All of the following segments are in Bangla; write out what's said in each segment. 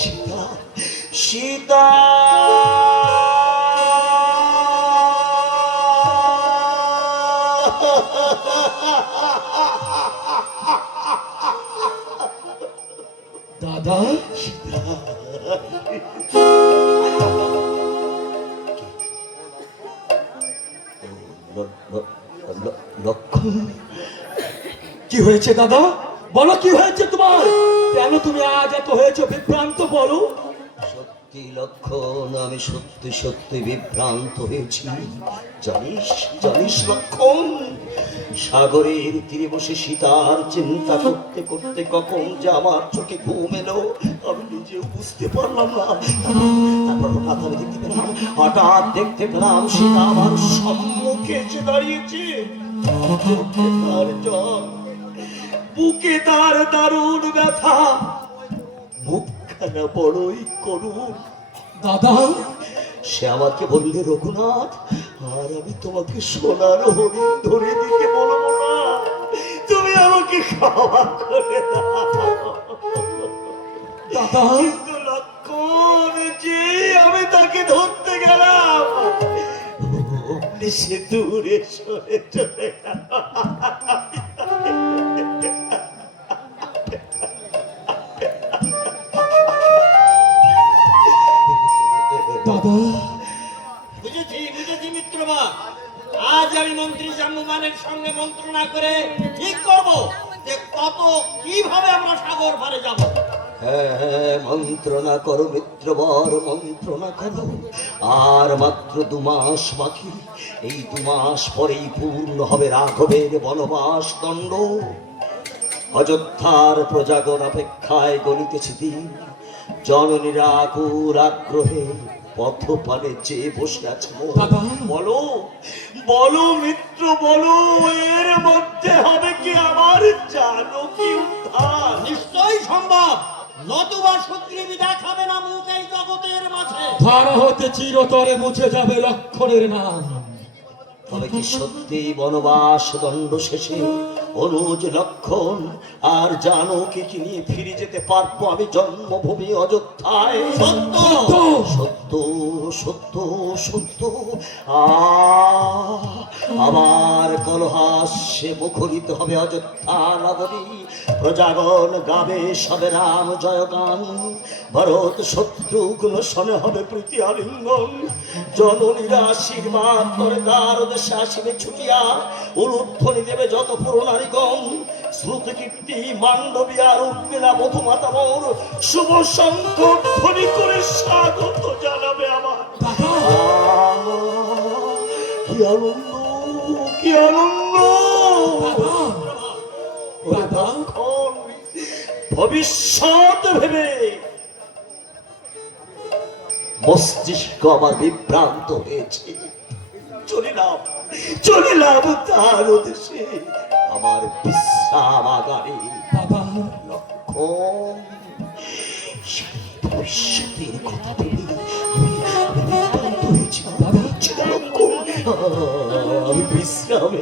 সীতা সীতা দাদা লক্ষণ, কি হয়েছে দাদা? বলো কি হয়েছে তোমার? কেন তুমি আজ এত হয়েছে বিভ্রান্ত? বলো। সত্যি লক্ষণ, আমি সত্যি সত্যি বিভ্রান্ত হয়েছি। জানিস জানিস লক্ষণ, সাগরের তীরে বসে সীতার চিন্তা করতে করতে কখন যে আমার চোখে ঘুম এলো আমি নিজেও বুঝতে পারলাম না। তারপর হঠাৎ আমি দেখতে পেলাম, হঠাৎ দেখতে পেলাম সীতা আমার সম্মুখে এসে দাঁড়িয়েছে। চোখে তার জল, বুকে তার দারুণ ব্যথা, মুখখানা বড়ই করুণ। দাদা সে আমাকে বললে, রঘুনাথ, আর আমি তোমাকে সোনার হরিণ ধরে দিতে বলবো না, তুমি আমাকে ক্ষমা করে দাও। দাদা কিন্তু লক্ষণ, যে আমি তাকে ধরতে গেলাম অমনি সে দূরে সরে চলে গেল। দাদা বুঝেছি বুঝেছি মিত্রমা, আজ আমি মন্ত্রী জাম্বুমানের সঙ্গে মন্ত্রণা করে ঠিক করব যে কত কিভাবে আমরা সাগর পারে যাব। হ্যাঁ হ্যাঁ, মন্ত্রণা করো মিত্রবর, মন্ত্রণা করো। আর মাত্র 2 মাস বাকি। এই 2 মাস পরেই পূর্ণ হবে রাঘবের বনবাস দণ্ড। অযোধ্যার প্রজাগণ অপেক্ষায় গণিতেছে দিন। জননীরা আকুল আগ্রহে পথপানে চেয়ে বসে আছে। দাদা। বলো বলো মিত্র, বলো, এর মধ্যে হবে কি আমার জানকী উদ্ধার? নিশ্চয়ই সম্ভব, নতুবা সুগ্রীবী দেখাবে না মুখ এই জগতের মাঝে। ধারা হতে চিরতরে মুছে যাবে লক্ষণের নাম। তবে কি সত্যি বনবাস দণ্ড শেষে অনুজ, লক্ষণ আর জানকীকে নিয়ে ফিরে যেতে পারবো আমি জন্মভূমি অযোধ্যায়? সত্য সত্য সত্য সত্য। আবার কলহাস্যে মুখরিত হবে অযোধ্যা নগরী। প্রজাগণ গাবে সবে রাম জয়গান। ভরত শত্রুঘ্ন শনে হবে প্রীতি আলিঙ্গন। জননীরা আশীর্বাদ করে দ্বার দেশে আসিবে ছুটিয়া। উলুধ্বনি দেবে যত পুরনারীগণ। শ্রুতি কীর্তি মান্ডবী আর উঠবে না বধুমাতা মোর। শুভ শঙ্খ ধ্বনি করে স্বাগত জানাবে আমার। কি আনন্দ, কি আনন্দ! দাদা ভবিষ্যৎ ভেবে মস্তিষ্ক আমার বিভ্রান্ত হয়েছে। চলিলাম চলিলাম তার দেশে, আমার বিশ্রামাগারে। দাদা লক্ষণ, সেই ভবিষ্যতের কথা ভেবে আমি বিভ্রান্ত হয়েছি। আমি বিশ্রামে।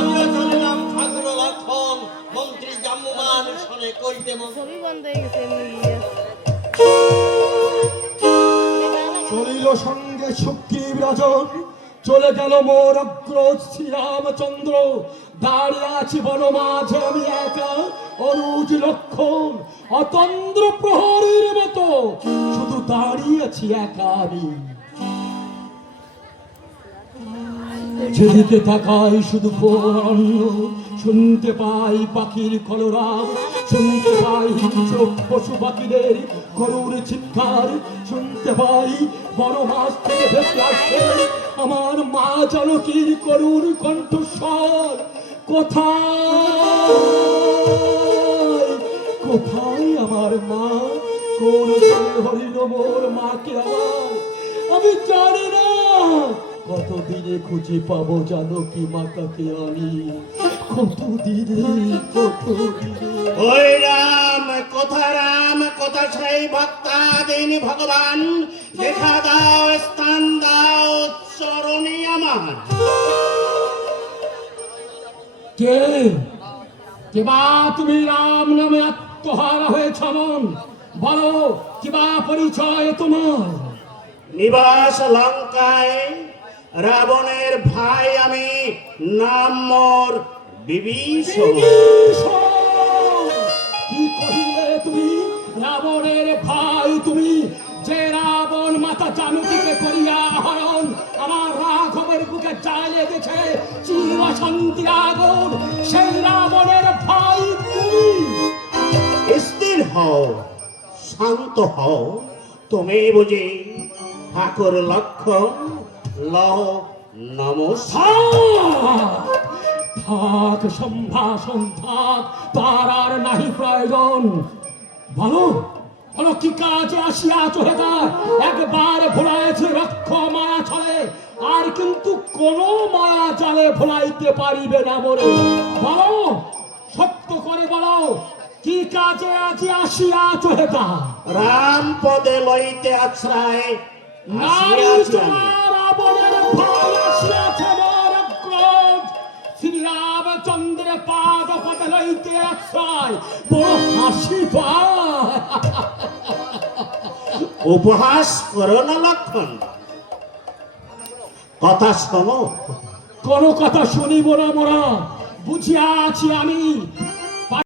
আমিও চলিলাম ঠাকুর লক্ষণ, মন্ত্রী জাম্বুমান শনে করিতে ছবি বন্ধ হয়ে গেছে এমনি। চলিল সঙ্গে সুগ্রীব রাজন, চলে গেল মোর অগ্রজ শ্রীরামচন্দ্র। দাঁড়িয়ে আছি বন মাঝে আমি একা, অনুজ লক্ষণ অতন্দ্র প্রহরীর মতো শুধু দাঁড়িয়ে আছি একা আমি। যেদিকে তাকাই শুধু অরণ্য, শুনতে পাই পাখির কলরব, শুনতে পাই হিংস্র পশু পাখিদের করুণ চিৎকার, শুনতে পাই বড় মাছ থেকে ভেসে আসে আমার মা জানকীর করুণ কণ্ঠস্বর। কোথায় কোথায় আমার মা? কোন হরিণ মোর মাকে আমার? আমি জানি না কতদিনে খুঁজে পাবো জানকী মাতাকে আমি। কতদিনে ওই রাম কথা সেই ভক্তাদিন ভগবান, দেখা দাও স্থান দাও চরণে আমার। কে কে বা তুমি রাম নামে আত্মহারা হয়েছে মন। বলো কিবা পরিচয় তোমার? নিবাস লঙ্কায়, রাবণের ভাই আমি, নাম মোর বিভীষণ। কি কহিলে তুমি? রাবণের ভাই তুমি? যে রাবণ মাতা জানকীকে করিয়া হরণ আমার রাঘবের বুকে জ্বালে গেছে চির শান্তি আগুন, সেই রাবণের ভাই তুমি? স্থির হও, শান্ত হও। তুমি বুঝি ঠাকুর লক্ষণ? লও নমস্কার। থাক সম্ভাষণ থাক, তার আর নাহি প্রয়োজন। বলো বলো কি কাজে আসিয়াছ হেদার? একবার ভোলাইছে রক্ষ মায়া ছলে, আর কিন্তু কোন মায়া জালে ভোলাইতে পারিবে না বলে। বলো সত্য করে বলো কি কাজে আজ আসিয়াছ হেদা? রাম পদে লইতে আশ্রয় নারী আসিয়াছি আমি। তোমার রাবণের ভয় আসিয়াছে মোর ক্রোধ, শ্রীরামচন্দ্রের পাদ পদে লইতে আশ্রয়, বড় হাসি পায়। উপহাস করো না লক্ষণ, কথা শোনো। কোন কথা শুনিব না মোরা, বুঝিয়া আছি আমি